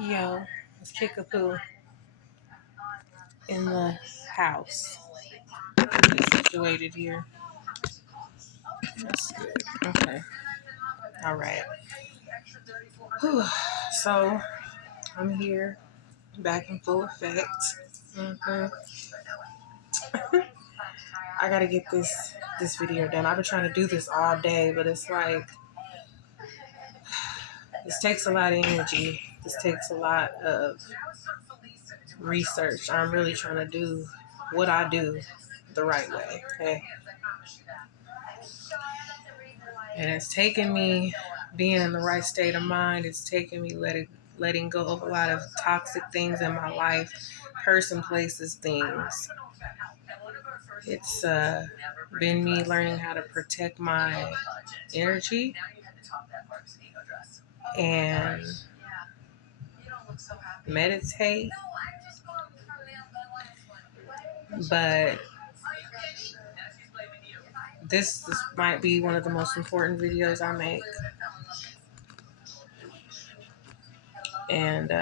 Yo, it's Kickapoo in the house. It's situated here. That's good. Okay. All right. Whew. So I'm here, back in full effect. hmm I gotta get this video done. I've been trying to do this all day, but it's like this takes a lot of energy. This takes a lot of research. I'm really trying to do what I do the right way. Okay. And it's taken me being in the right state of mind. It's taken me letting go of a lot of toxic things in my life, person, places, things. It's been me learning how to protect my energy and meditate. But this might be one of the most important videos I make. And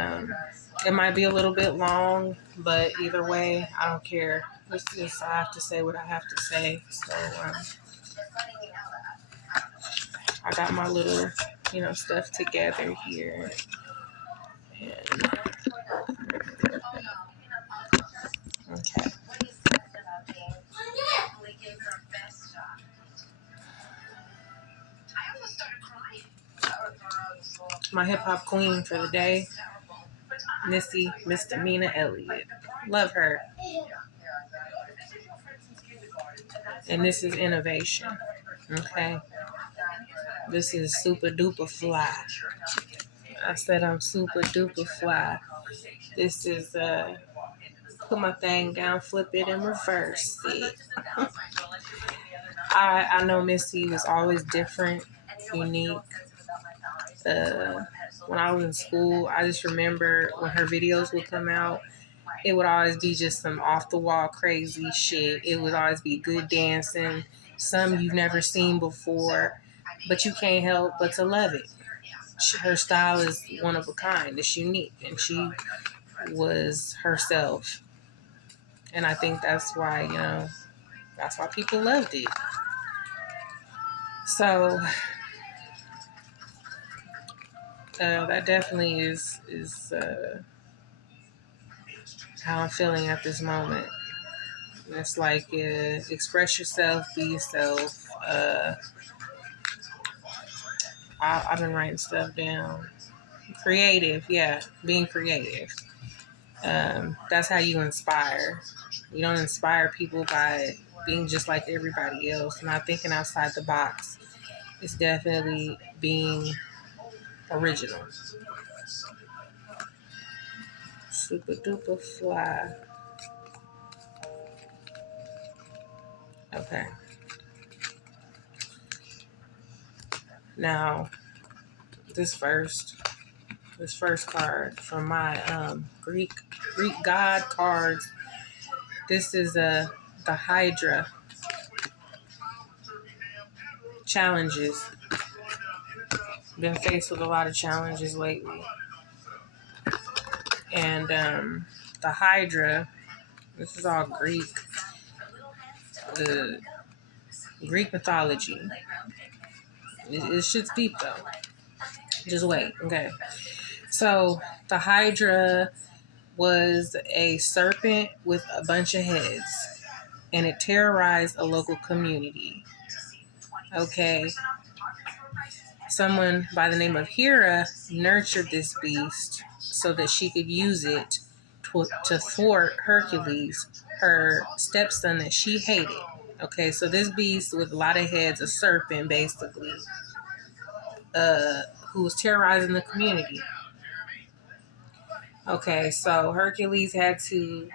it might be a little bit long, but either way, I don't care. It's just, I have to say what I have to say. So I got my little, stuff together here. And, okay. My hip hop queen for the day, Missy Misdemeanor Elliott. Love her. And this is innovation. Okay. This is super duper fly. I said I'm super duper fly. This is put my thing down, flip it, and reverse it. I know Missy was always different, unique. When I was in school, I just remember when her videos would come out, it would always be just some off the wall crazy shit. It would always be good dancing, some you've never seen before, but you can't help but to love it. Her style is one of a kind. It's unique, and she was herself. And I think that's why, that's why people loved it. So that definitely is how I'm feeling at this moment. It's like express yourself, be yourself. I've been writing stuff down. Creative, yeah, being creative. That's how you inspire. You don't inspire people by being just like everybody else, not thinking outside the box. It's definitely being original. Super duper fly. Okay. Now, this first card from my Greek god cards. This is the Hydra challenges. Been faced with a lot of challenges lately, and the Hydra. This is all Greek. The Greek mythology. It shit's deep though. Just wait, okay. So the Hydra was a serpent with a bunch of heads, and it terrorized a local community. Okay. Someone by the name of Hera nurtured this beast so that she could use it to thwart Hercules, her stepson that she hated. Okay, so this beast with a lot of heads, a serpent basically, who was terrorizing the community. Okay, so Hercules had to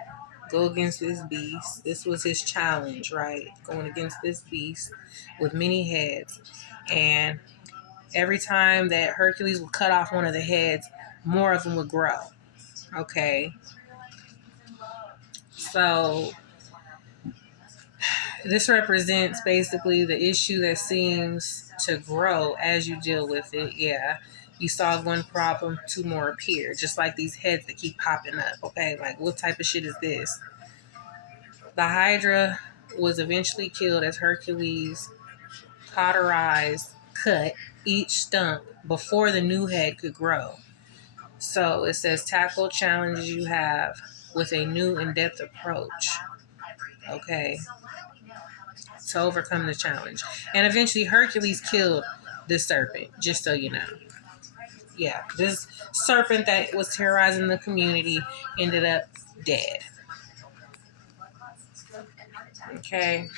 go against this beast. This was his challenge, right? Going against this beast with many heads. And every time that Hercules would cut off one of the heads, more of them would grow. Okay. So this represents basically the issue that seems to grow as you deal with it. Yeah. You solve one problem, two more appear. Just like these heads that keep popping up. Okay, like what type of shit is this? The Hydra was eventually killed as Hercules cauterized, cut each stump before the new head could grow. So it says tackle challenges you have with a new in-depth approach. Okay. To overcome the challenge. And eventually Hercules killed this serpent, just so you know. Yeah, this serpent that was terrorizing the community ended up dead. Okay.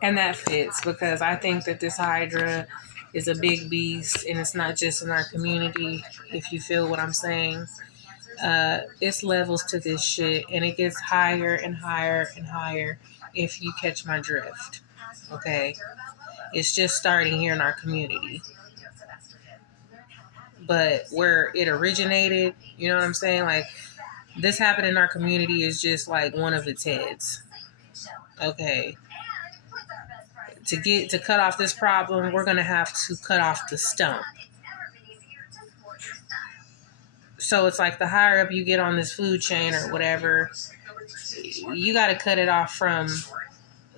And that fits because I think that this Hydra is a big beast and it's not just in our community, if you feel what I'm saying. It's levels to this shit and it gets higher and higher and higher if you catch my drift. Okay. It's just starting here in our community. But where it originated, you know what I'm saying? Like, this happened in our community is just like one of its heads. Okay. To cut off this problem, we're gonna have to cut off the stump. So it's like the higher up you get on this food chain or whatever, you got to cut it off from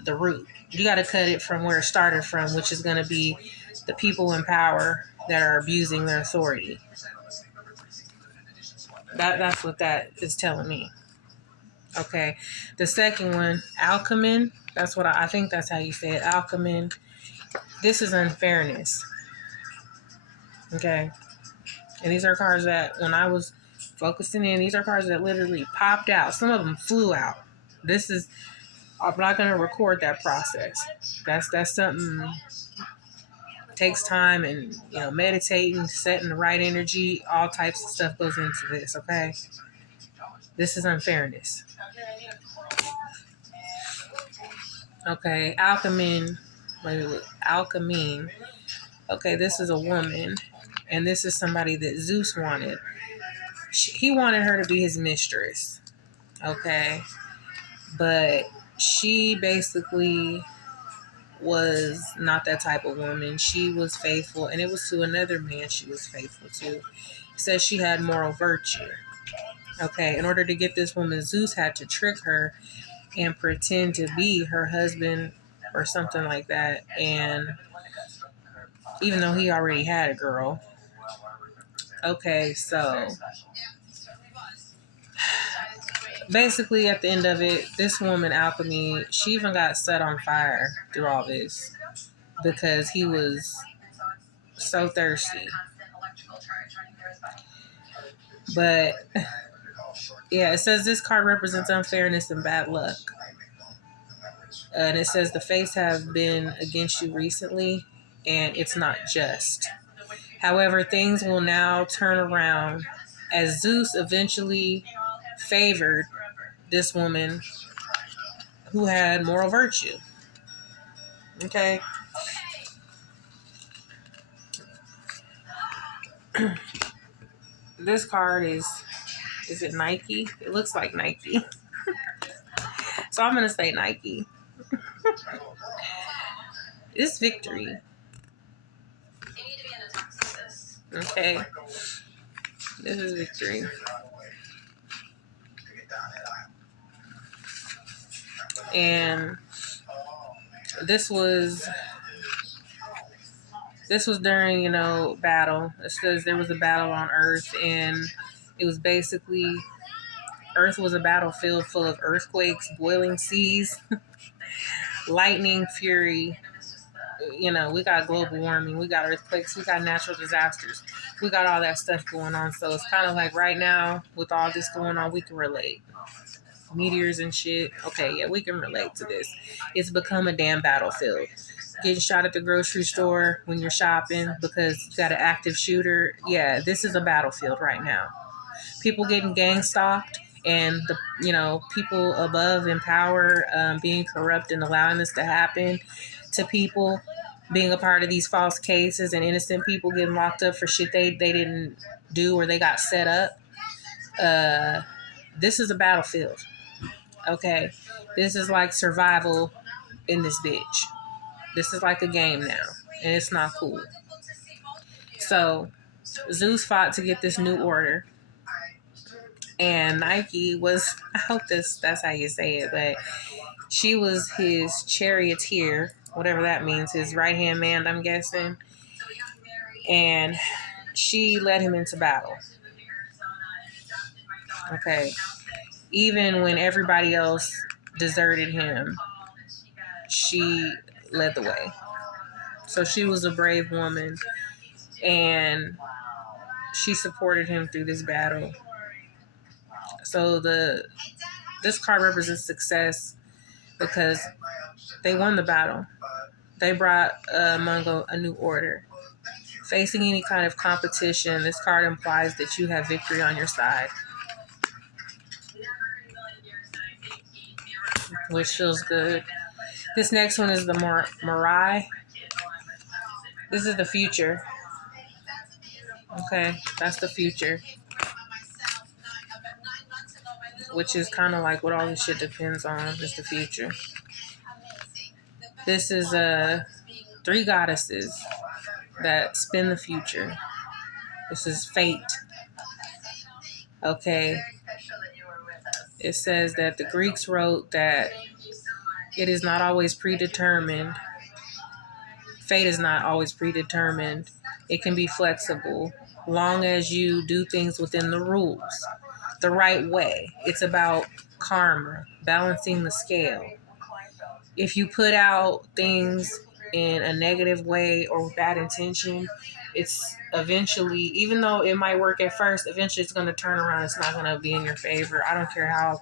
the root. You got to cut it from where it started from, which is going to be the people in power that are abusing their authority. That's what that is telling me. Okay. The second one, alchemy. That's what I think that's how you say it. Alchemy. This is unfairness. Okay. And these are cards that when I was focusing in, these are cards that literally popped out. Some of them flew out. I'm not going to record that process. That's something takes time and, meditating, setting the right energy, all types of stuff goes into this, okay? This is unfairness. Okay, alchemy. Alchemy. Okay, this is a woman, and this is somebody that Zeus wanted. He wanted her to be his mistress, okay? But she basically was not that type of woman. She was faithful, and it was to another man she was faithful to. It says she had moral virtue. Okay, in order to get this woman, Zeus had to trick her and pretend to be her husband or something like that. And even though he already had a girl. Okay, so basically at the end of it, this woman, Alchemy, she even got set on fire through all this because he was so thirsty. But yeah, it says this card represents unfairness and bad luck. And it says the fates have been against you recently and it's not just. However, things will now turn around as Zeus eventually favored this woman who had moral virtue. Okay. This card is it Nike? It looks like Nike. So I'm going to say Nike. It's victory. Okay. This is victory. And this was during, battle. It says there was a battle on Earth, and it was basically Earth was a battlefield full of earthquakes, boiling seas, lightning, fury. We got global warming, we got earthquakes, we got natural disasters, we got all that stuff going on. So it's kind of like right now with all this going on, we can relate. Meteors and shit. Okay, yeah, we can relate to this. It's become a damn battlefield. Getting shot at the grocery store when you're shopping because you got an active shooter. Yeah, this is a battlefield right now. People getting gang stalked and the people above in power being corrupt and allowing this to happen to people, being a part of these false cases and innocent people getting locked up for shit they didn't do or they got set up. This is a battlefield. Okay, this is like survival in this bitch. This is like a game now, and it's not cool. So Zeus fought to get this new order. And Nike was, I hope that's how you say it, but she was his charioteer, whatever that means, his right hand man, I'm guessing. And she led him into battle. Okay. Even when everybody else deserted him, she led the way. So she was a brave woman, and she supported him through this battle. So this card represents success because they won the battle. They brought Mungo a new order. Facing any kind of competition, this card implies that you have victory on your side, which feels good. This next one is the Mirai. This is the future. Okay, that's the future. Which is kind of like what all this shit depends on, is the future. This is 3 goddesses that spin the future. This is fate. Okay. It says that the Greeks wrote that it is not always predetermined. Fate is not always predetermined. It can be flexible, long as you do things within the rules, the right way. It's about karma, balancing the scale. If you put out things in a negative way or with bad intention, it's eventually, even though it might work at first, eventually it's going to turn around. It's not going to be in your favor. I don't care how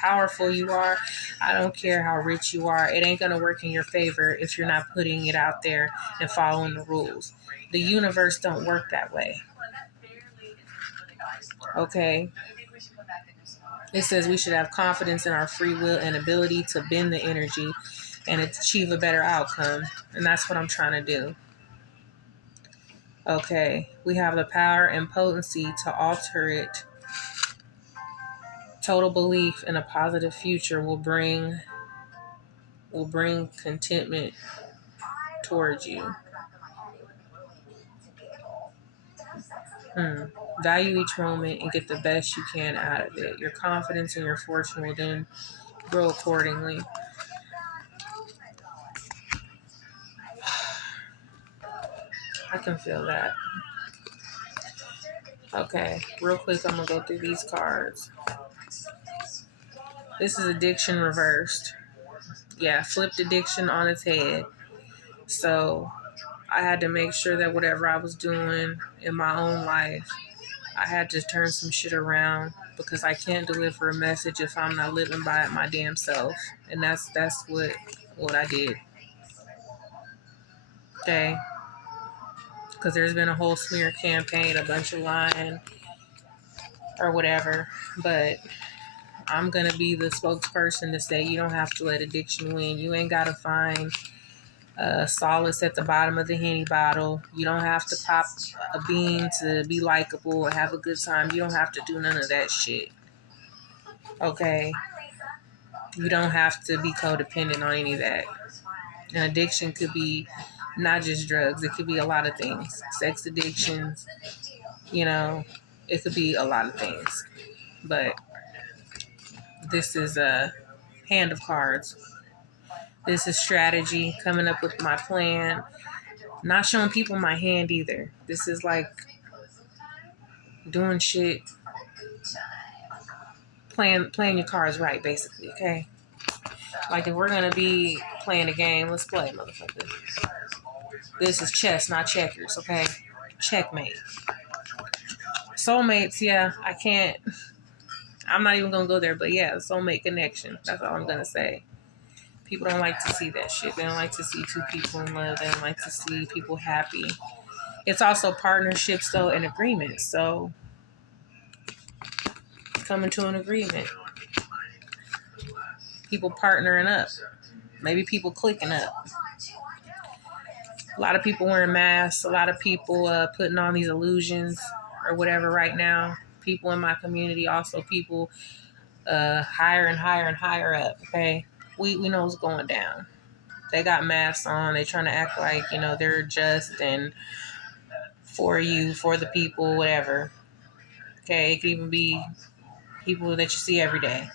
powerful you are. I don't care how rich you are. It ain't going to work in your favor if you're not putting it out there and following the rules. The universe don't work that way. Okay. It says we should have confidence in our free will and ability to bend the energy and achieve a better outcome. And that's what I'm trying to do. Okay. We have the power and potency to alter it. Total belief in a positive future will bring contentment towards you. Value each moment and get the best you can out of it. Your confidence and your fortune will then grow accordingly. I can feel that. Okay, real quick, I'm going to go through these cards. This is addiction reversed. Yeah, flipped addiction on its head. So I had to make sure that whatever I was doing in my own life, I had to turn some shit around because I can't deliver a message if I'm not living by it my damn self. And that's what I did. Okay. Because there's been a whole smear campaign, a bunch of lying or whatever. But I'm going to be the spokesperson to say you don't have to let addiction win. You ain't got to find solace at the bottom of the Henny bottle. You don't have to pop a bean to be likable or have a good time. You don't have to do none of that shit. Okay? You don't have to be codependent on any of that. And addiction could be not just drugs. It could be a lot of things. Sex addictions, it could be a lot of things. But this is a hand of cards. This is strategy, coming up with my plan. Not showing people my hand either. This is like doing shit, playing your cards right, basically, okay? Like if we're going to be playing a game, let's play, motherfucker. This is chess, not checkers, okay? Checkmate. Soulmates, yeah, I'm not even going to go there, but yeah, soulmate connection. That's all I'm going to say. People don't like to see that shit. They don't like to see 2 people in love. They don't like to see people happy. It's also partnerships, though, and agreements. So, coming to an agreement. People partnering up. Maybe people clicking up. A lot of people wearing masks. A lot of people putting on these illusions or whatever right now. People in my community, also people higher and higher and higher up, okay? We know what's going down. They got masks on. They trying to act like, they're just and for you, for the people, whatever. Okay, it could even be people that you see every day.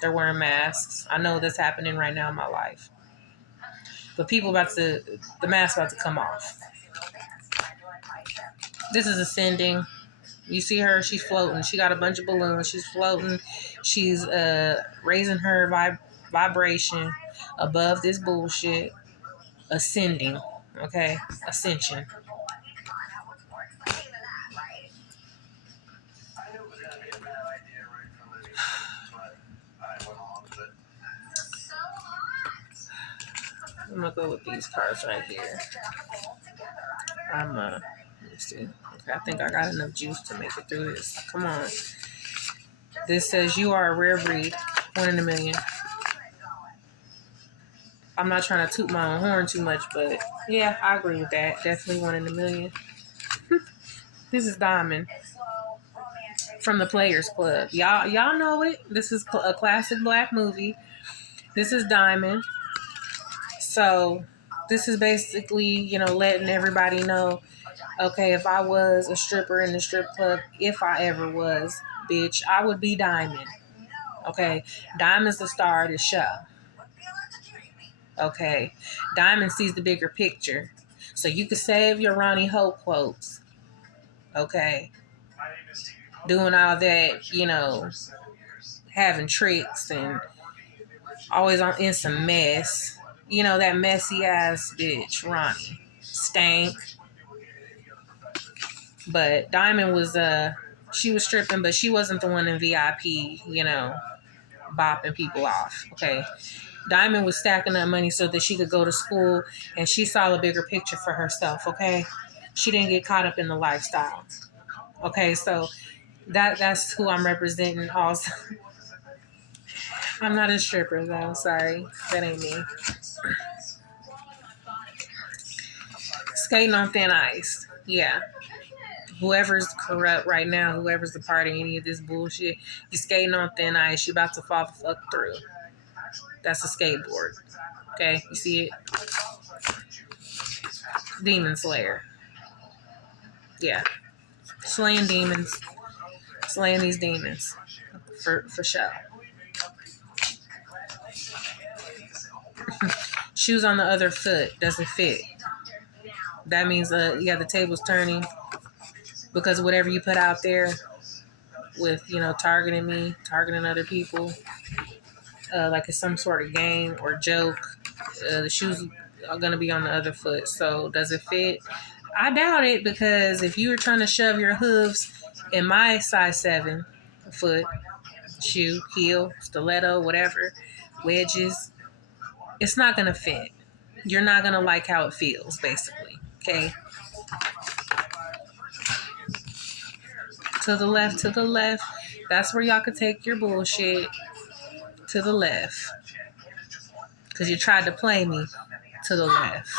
They're wearing masks. I know that's happening right now in my life. But the mask about to come off. This is ascending. You see her, she's floating. She got a bunch of balloons. She's floating. She's raising her vibration above this bullshit. Ascending. Okay? Ascension. I'm gonna go with these cards right here. Let me see. Okay, I think I got enough juice to make it through this. Come on. This says you are a rare breed. 1 in a million. I'm not trying to toot my own horn too much, but yeah, I agree with that. Definitely 1 in a million. This is Diamond from the Players Club. Y'all know it. This is a classic black movie. This is Diamond. So this is basically, letting everybody know, okay, if I was a stripper in the strip club, if I ever was, bitch, I would be Diamond. Okay, Diamond's the star of the show. Okay, Diamond sees the bigger picture. So you could save your Ronnie Ho quotes. Okay, doing all that, having tricks and always in some mess. That messy ass bitch, Ronnie. Stank. But Diamond was she was stripping, but she wasn't the one in VIP, bopping people off. Okay. Diamond was stacking up money so that she could go to school, and she saw the bigger picture for herself, okay? She didn't get caught up in the lifestyle. Okay, so that's who I'm representing also. I'm not a stripper though, sorry. That ain't me. Skating on thin ice. Yeah. Whoever's corrupt right now, whoever's a part of any of this bullshit, you're skating on thin ice. You're about to fall the fuck through. That's a skateboard. Okay, you see it? Demon Slayer. Yeah. Slaying demons. Slaying these demons. For sure. Shoes on the other foot doesn't fit. That means the table's turning because whatever you put out there with, targeting me, targeting other people, like it's some sort of game or joke, the shoes are going to be on the other foot. So does it fit? I doubt it, because if you were trying to shove your hooves in my size 7 foot shoe, heel, stiletto, whatever, wedges, it's not going to fit. You're not going to like how it feels, basically. Okay? To the left, to the left. That's where y'all could take your bullshit. To the left. Because you tried to play me. To the left.